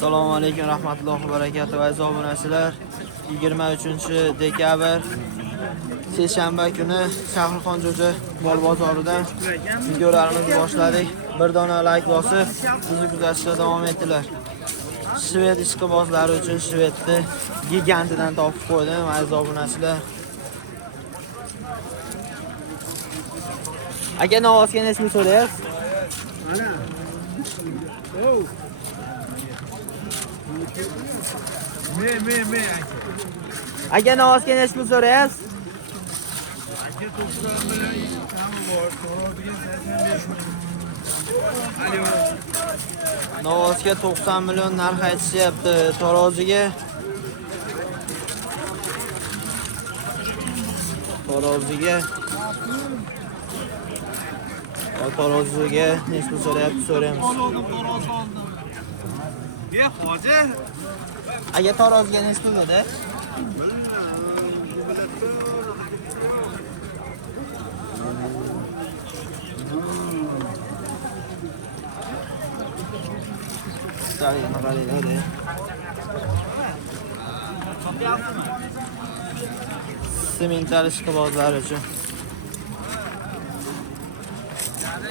Assalomu alaykum rahmatullohi va barakatuh aziz obunachilar. 23-dekabr seshanba kuni Shahrixon Jo'ja mol bozoridan videolarimizni boshladik. Bir dona like bosib, bizni kuzatishda davom etdilar. Shved ishqibozlari uchun Shvedni gigantidan topib qo'ydim aziz obunachilar. Aka novosga nesmi so'rayapsiz? Mana. Oh. Me aka. Aka novosga nesmi so'rayapsiz? Aka to'g'ri bilan kami bor. To'g'ri 85 ming. Alo. Novosga 90 million narx aytishyapti. Taroziga nesmi so'rayapti, so'raymiz. Ye hoji. Aka taroziga nesmi dedi? Semental ishqibozlar uchun.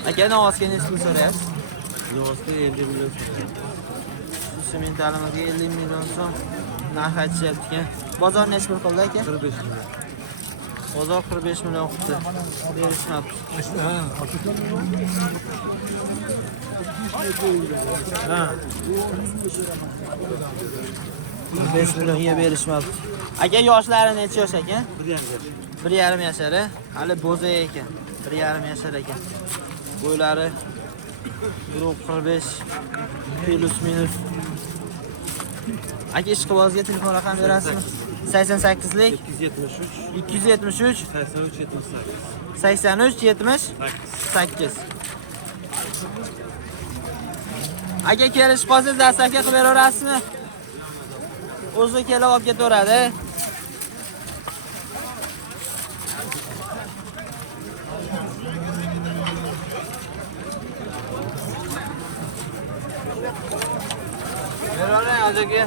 Aka novosga nesmi so'rayapsiz? Novosga 50 million. Sementalimizga 50 million so'm narx aytishyapti ekan. Bozor necha pul qildi aka? 45 million. Bozor 45 million qildi. Berishmabdi. Ha. 5 millionga berishmabdi. Aka yoshlari necha yosh ekan? 1,5 yashar. Hali bo'zay ekan. 1,5 yashar ekan. Bo'ylari 1.45 plus minus. Aka ishqibozga telefon raqami berasizmi? 88lik 273 83 78. Aka kelish qolsa dastavka qilib beraverasizmi? O'zi kelib olib ketaveradi. Beravering aka.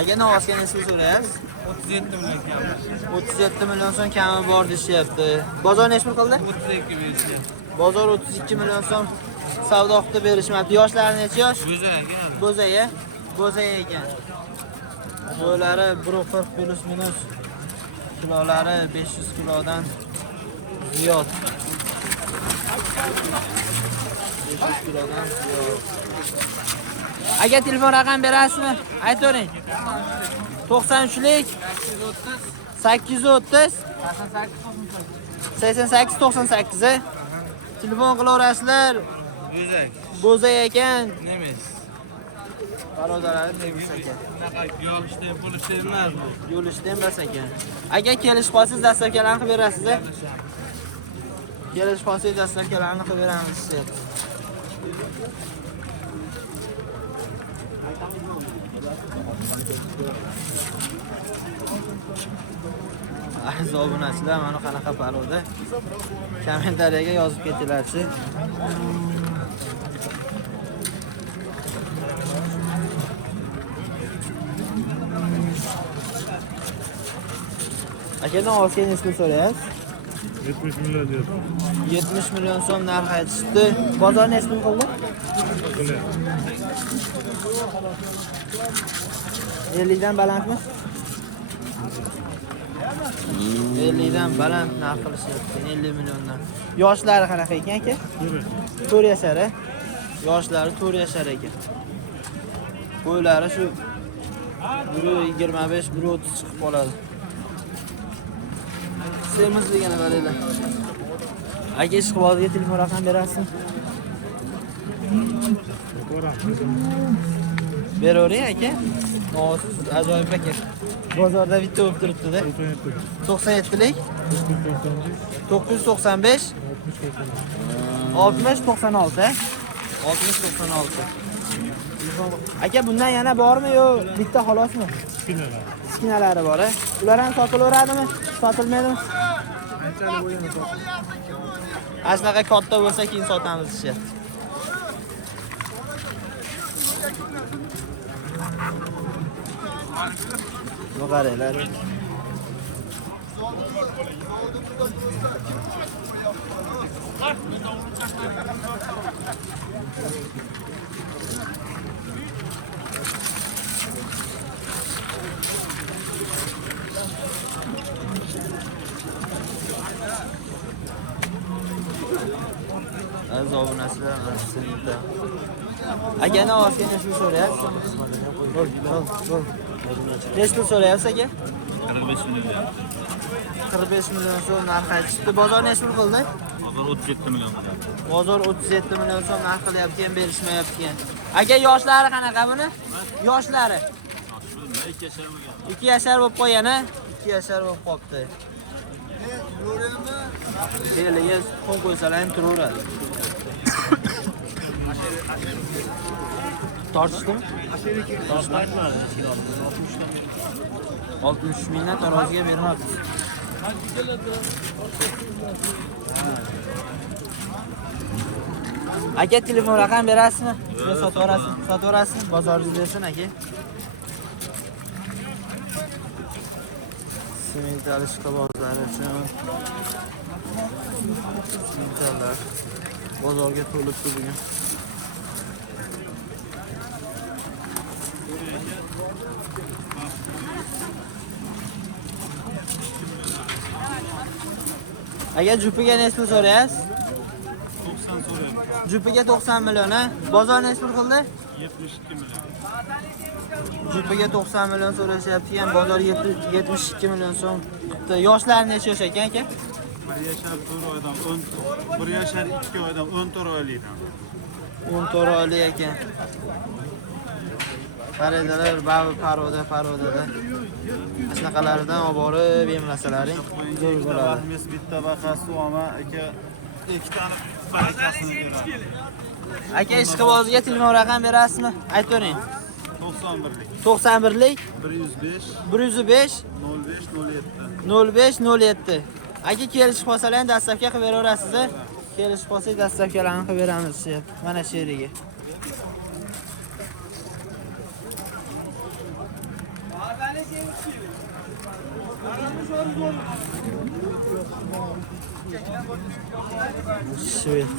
Aka novosga nesmi so'rayapsiz? 37 million kami. 37 million so'm kami bor deyapti. Bozor necha qildi? 32 million. Bozor 32 million so'm savdo qilib berishmabdi. Yoshlari necha yosh? Bo'zay ekan. Bo'zay ekan. Bo'ylari 1.40 plus minus. Kilolari 500 kilodan ziyod. 500 kilodan ziyod. Aka telefon raqam berasizmi? Aytavering. 93lik 830 88 98. Telefon qilaverasizlar. Bo'zay ekan. Nemis. Barodarlar nemis ekan. Bunaqa yolishdan bo'lishdan emasmi? Yo'lishdan emas ekan. Aka kelish qolsangiz dastavkalarni qilib berasiz. Kelish qolsangiz dastavkalarni qilib beramiz deyapti. Aziz obunachilar, mana qanaqa paroda. Kommentariyaga yozib ketinglarchi. Aka novosga nesmi so'rayapsiz? 70 million diyor. 70 million so'm narx aytishdi. Bozor necha pul qildi? 50 dan balandmi? 50 dan baland narx qilishyapti. 50 milliondan. Yoshlari qanaqa ekan aka? 4 yashar. Yoshlari 4 yashar ekan. Bo'ylari shu 1.25 1.30 chiqib qoladi. Semizligini qaranglar. Aka ishqibozga telefon raqam berasizmi? Beravering aka. Novosiz ajoyib aka. Bozorda bitta bo'lib turibdi-da. 97lik 995 60 96. 60 96. Aka bundan yana bormi yo bitta xolosmi? Kichkinalari bor. Ular ham sotilaveradimi? Sotilmaydimi? Qanchalik o'yini bor? Asnaqa katta bo'lsa keyin sotamiz deyapti. Bu qaranglar. Az obunasilar sinda. Aka ovozga nechta so'rayapsiz? Bo'l. Nechta so'rayapsiz aka? 45 million. 45 million so'm narx aytishdi. Bozor nechta qildi? Bozor 37 million. Bozor 37 million so'm narx qilyapti, ham berishmayapti ekan. Aka yoshlari qanaqa buni? Yoshlari 2 yashar bo'lib qo'ygan-a? 2 yashar bo'lib qopti. Beliga qo'ng qo'ysalar ham turaveradi. Tortishdimi? Tortishmaydi. 63 mingdan taroziga bermoqchi. Aka telefon raqam berasizmi? Yo sotaverasiz, bozoringiz bersin aka. Simental ishqibozlari uchun simentallar bozorga to'libdi bugun. Aka jupiga nechta so'rayapsiz? 90 so'rayapti. Jupiga 90 million a? Bozor nechta qildi? 72 million. Jupiga 90 million so'rashyapti ekan, bozor 72 million so'm. Yoshlar necha yosh ekan aka? 1 yashar 4 oydan 1 yashar 2 oydan 14 oylikdan. 14 oylik ekan. Xaridorlar ba'zi parodada. Shunaqalaridan olib borib emlasalaring zo'r bo'ladi. Biz bitta vaqasi ama aka 2 tane barakasini beradi. Aka ishqiboziga telefon raqam berasizmi? Aytavering. 91lik 91lik 105 105 05 07. 0507. Aka kelishib qolsalar dastavka qilib beraverasiz. Kelishib qolsak dastavkalarni qilib beramiz, deyapti. Mana shu yeriga. Şvet.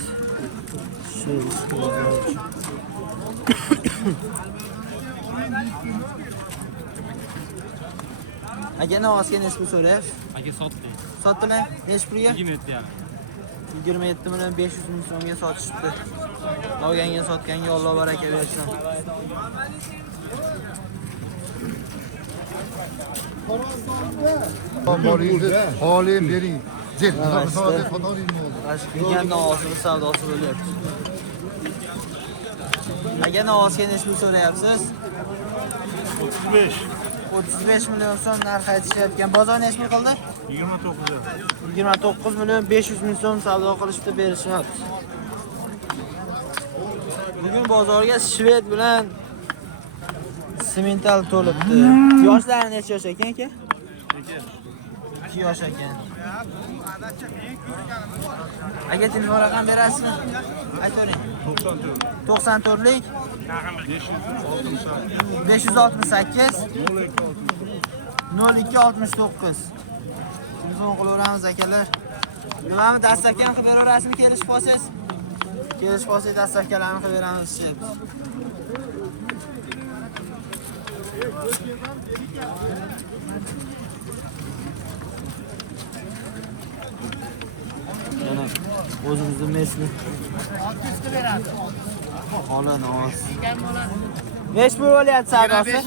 Aka navozga nechta so'rayapsiz? Aka sotdik. Sotdilar? Nech pulga? 27 yani. 27 million 500 ming so'mga sotishdi. Olganga sotganga Alloh baraka bersin. Boringizni holi bering. Soat xatoligim oldu. Ashkigan navozini savdosi bo'lyapti. Aka navozga nechta so'rayapsiz? 35 35 million so'm narx aytishyapti. Bozor nechta qildi? 29. 29 million 500 ming so'm savdo qilishdi, berishyapti. Bugun bozorga shved bilan simental to'libdi. Yoshlari necha yosh ekan aka? 2 yosh ekan. Aka telefon raqam berasizmi? Aytavering. 94lik 568 0269. Telefon qilaveramiz akalar. Nimani dastavkani qilib beraverasizmi kelishib qolsangiz? Kelishib qolsangiz dastavkalarni qilib beramiz, deyapti. Yana o'zimizning mesni. 600 ta beradi. Xola noz. Nech pul bo'lyapti savdosi?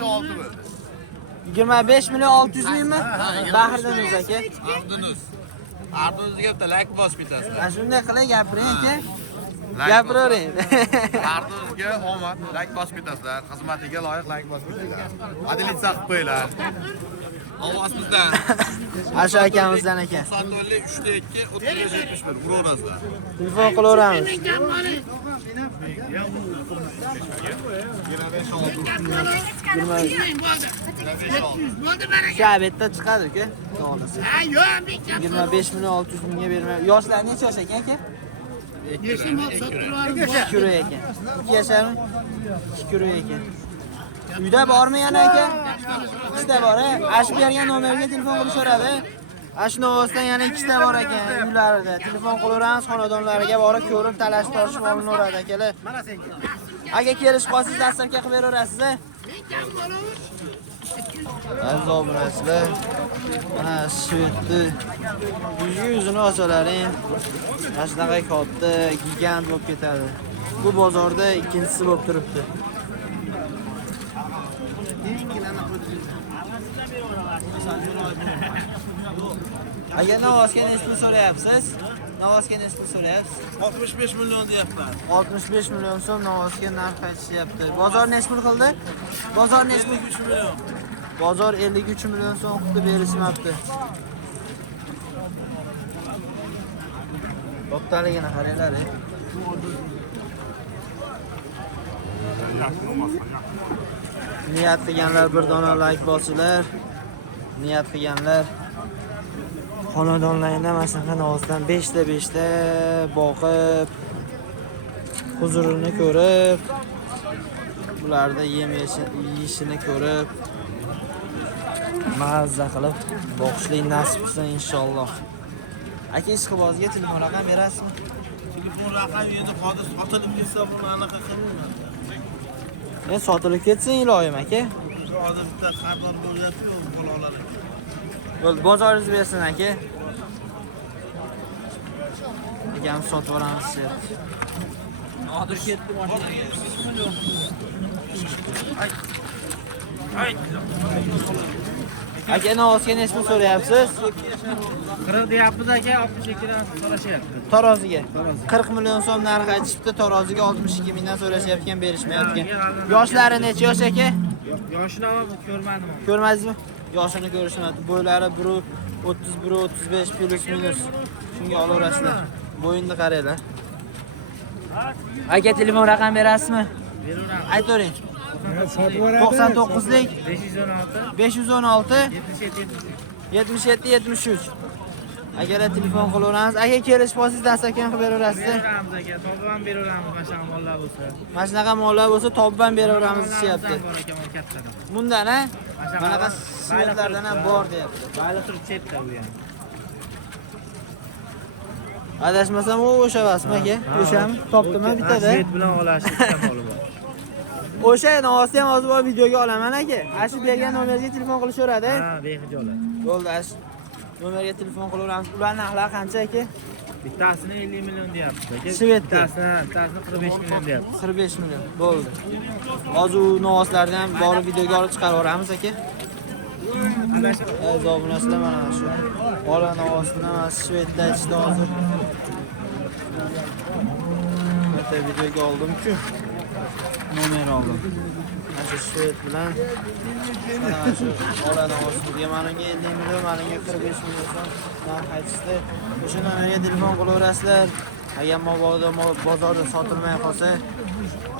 25 million 600 mingmi? Bahrdingiz aka. Ardunuzga bitta like bosib ketasizlar. Ana shunday qilib gapiring aka. Gapiravering. Ardunuzga omad like bosib ketasizlar. Xizmatiga loyiq like bosib ketasizlar. Adilitsa qilib qo'yinglar. Ovozimizdan. Asha akamizdan aka. 94lik 3 3571 uraverasizlar. Telefon qilaveramiz. Shabetda chiqadi aka. To'g'risi. 25 million 600 mingga bermay. Yoshlar necha yosh ekan aka? 2 kilo ekan. 2 yasharmi? 2 kilo ekan. Uyda bormi yana aka? Ikkita bor. Ashib bergan nomerga telefon qilib so'radi. Ashuna o'sdan yana ikkita bor ekan uylarida. Telefon qilaveramiz, xonadonlariga borib ko'rib, talashib tortishib olinaveradi akalar. Aka kelishib qolsangiz dasturga qilib beraverasiz. Aziz obunachilar, mana shvetni yuzini ochalaring. Mana shunaqa katta, gigant bo'lib ketadi. Bu bozorda ikkinchisi bo'lib turibdi. Agar Novosga nechta pul so'rayapsiz? Novosga nechta pul so'rayapsiz? 65 million deyaptilar. 65 million so'm Novosga narx aytishyapti. Bozor nechta pul qildi? Bozor nechta? 53 million. Bozor 53 million so'm qilib berishmabdi. To'xtaligini qaranglar. Niyat qilganlar bir dona like bosinglar. Niyat qilganlar xonadonlarni mana shunaqa Novosdan 5 ta boqib, huzurini ko'rib, bularda yeyishini ko'rib, mazza qilib boqishlik nasib qilsin inshaalloh. Aka ishqibozga telefon raqam berasizmi? Telefon raqami endi hozir sotilib ketsa buni anaqa qilmayman. Sotilib ketsin iloyim aka. Hozir bitta xaridor bo'lyapti-yu, qo'loqlar. Bo'ldi, bozoringiz bersin aka. Akam sotib yuboramiz deyapti. Hozir ketdi mashina. Aka Novosga nechta so'rayapsiz? 40 deyapmiz aka, 62 dan so'rashyapti. Taroziga 40 million so'm narx aytishibdi, taroziga 62 mingdan so'rashyapti, berishmayotgan. Yoshlari necha yosh aka? Yoshini ham ko'rmadim. Ko'rmadingizmi? Yoshini ko'rishmadi. Bo'ylari 1.30-1.35 plus minus. Shunga olaverasizlar. Bo'yinni qaranglar. Aka telefon raqam berasizmi? Beraveramiz. Aytavering. 99lik 516 77 73. Agar telefon qilaveramiz, aka kelish bo'lsangiz dasturga qilib beraverasiz. beraveramiz aka, topib ham beraveramiz mashina mollar bo'lsa. Mana shunaqa mollar bo'lsa topib ham beraveramiz deyapti. Bor ekan kattadan. Bundan a? Bunaqa svetlardan ham bor deyapti. Bayli turib chetda u ham. Adashmasam u o'sha emasmi aka? O'shami? Topdimmi bittada? Svet bilan olashib moli bor. O'sha Novosni ham hozir videoga olaman aka. Ashib bergan nomerga telefon qilishoradi. Ha, behijolat. Bo'ldi, Ashib. Nomerga telefon qilaveramiz. Ularning narxlari qancha aka? Bittasini 50 million deyapti aka. Shvedda. Bittasini 45 million deyapti. 45 million. Bo'ldi. Hozir u Novoslarni ham borib videoga olib chiqarib yuboramiz aka. Aziz obunachilar, mana shu Ola Novosni Shvedda ishda hozir. Bitta videoga oldim-ku. Nomer oldim. Mana shu Shved bilan mana shu Ola Novosga menga 50 million, menga 45 million so'm narx aytishdi. O'sha nomerga telefon qilaverasizlar. Agar mabodo bozorda sotilmay qolsa,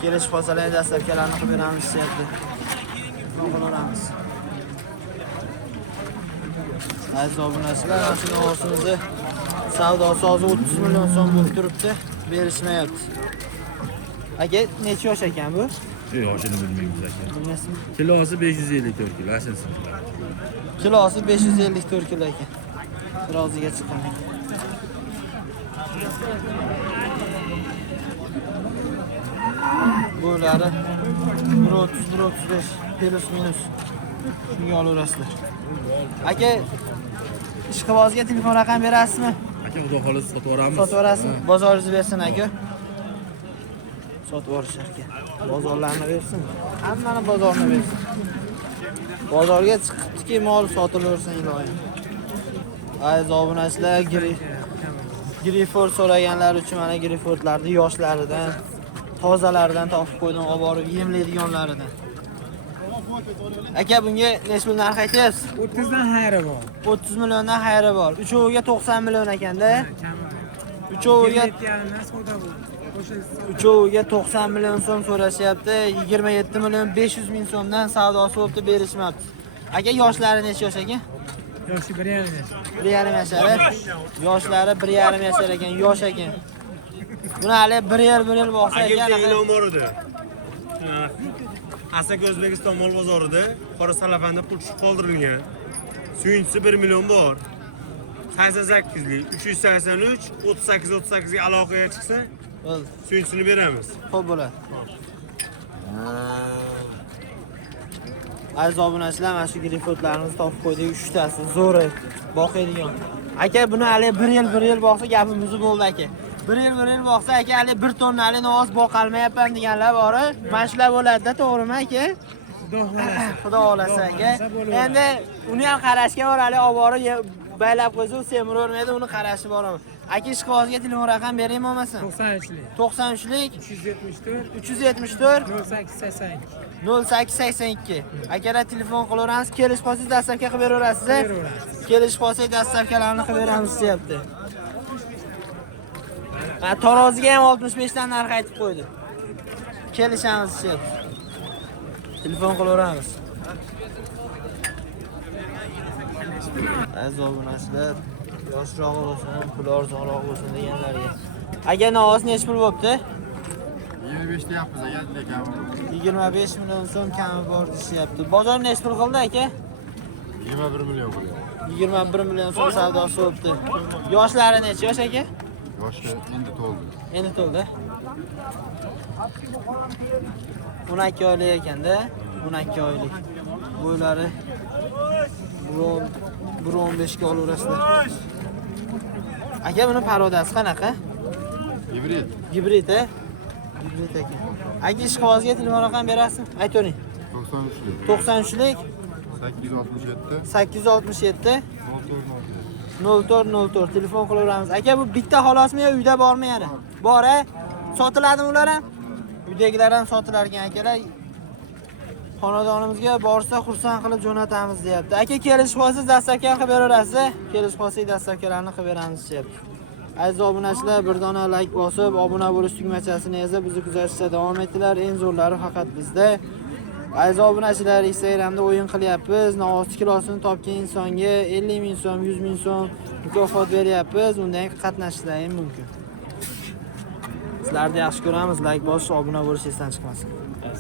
kelish qolsalar dasturkalarni qilib beramiz deyapti. Qilaveramiz. Aziz obunachilar, mana shu Novosimizni savdosi hozir 30 million so'm bo'lib turibdi, berishmayapti. Aka, necha yosh ekan bu? Yoshini bilmaymiz aka. Bilmaysizmi? Kilosi 554 kilo asosiy. Kilosi 554 kilo ekan. Roziga chiqaman. Bo'lari 1.30-1.35 plus minus. Shunga olaverasizlar. Aka, ishqibozga telefon raqam berasizmi? Aka, xudo xolisi sotib yuboramiz. Sotib yuborasizmi? Bozoringizni bersin aka. Sotib yuborishar ekan. Bozorlarni bersin. Hammani bozorni bersin. Bozorga chiqibdiki, mol sotilaversin iloyim. Aziz obunachilar, Griford so'raganlar uchun mana Grifordlarni yoshlaridan, tozalaridan topib qo'ydim, olib borib yemlaydiganlaridan. Aka, bunga nechta pul narx aytyapsiz? 30 dan xayri bor. 30 milliondan xayri bor. Uchoviga 90 million ekanda. Uchoviga 90 million so'm so'rashyapti. 27 million 500 ming so'mdan savdosi bo'libdi, berishmabdi. Aka, yoshlari necha yosh ekan? Yoshi 1.5 1.5 yashar. Yoshlari 1.5 yashar ekan, yosh ekan. Buni hali 1 yil boqsa Aka ekan. e'lon bor edi. Asaka O'zbekiston mol bozorida qora salafanda pul tushib qoldirilgan. Suyunchisi 1 million bor. 88lik 383 38 ga aloqaga chiqsa, Bo'ldi. suyunchisini beramiz. Xo'p bo'ladi. Aziz obunachilar, mana shu grifotlarimizni topib qo'ydik 3 tasi. Zo'ri boqadigan. Aka, buni hali 1 yil boqsa gapimiz bo'ldi aka. 1 yil boqsa aka, hali 1 tonnali noz boqolmayapman deganlar bor. Mana shular bo'ladi-da, to'g'rimi aka? Xudo xolasa aka. Endi uni ham qarashga bor, hali olib borib baylab qo'ysa, u semiravermaydi, uni qarashi bor. Aka, ishqibozga telefon raqam beraymi olmasa? 93lik 93lik 374 374 0882. 0882. Akalar telefon qilaveramiz. Kelish qolsangiz dastavka qilib beraverasiz. Kelish qolsangiz dastavkalarni qilib beramiz deyapti. Ha, taroziga ham 65 dan narx aytib qo'ydi. Kelishamiz deyapti. Telefon qilaveramiz. Aziz obunachilar, yoshroq bo'lsin, pul arzonroq bo'lsin deganlarga. Aka, noz nech pul bo'pti? 25 deyapmiz aka, lekin 25 million so'm kami bor deyapti. Bozor nech pul qildi aka? 21 million bo'ldi. 21 million so'm savdosi bo'libdi. Yoshlari necha yosh aka? Yoshi endi to'ldi. Endi to'ldi. 12 oylik ekanda, 12 oylik. Bo'ylari 1.15 ga olaverasizlar. Aka, buni parodasi qanaqa? Hibrid. Gibrid, a? Gibrid aka. Aka, ishqibozga telefon raqam berasiz? Aytavering. 93lik 93lik 867 867 0404 telefon qilaveramiz. Aka, bu bitta xolosmi yo uyda bormi yana? Bor, a? Sotiladimi ular ham? Uydagilar ham sotilar ekan akalar. Xonadonimizga borsa xursand qilib jo'natamiz deyapti. Aka, kelish qolsangiz dastavka qilib beraverasiz. Kelish qolsangiz dastavkalarni qilib beramiz deyapti. Aziz obunachilar, bir dona like bosib, obuna bo'lish tugmachasini ezib bizni kuzatishda davom etdilar. Eng zo'rlari faqat bizda. Aziz obunachilar, Instagramda o'yin qilyapmiz. Novoz kilosini topgan insonga 50 ming so'm, 100 ming so'm mukofot beryapmiz. Undan qatnashishlaring mumkin. Sizlarni yaxshi ko'ramiz. Like bosish, obuna bo'lish esdan chiqmasin.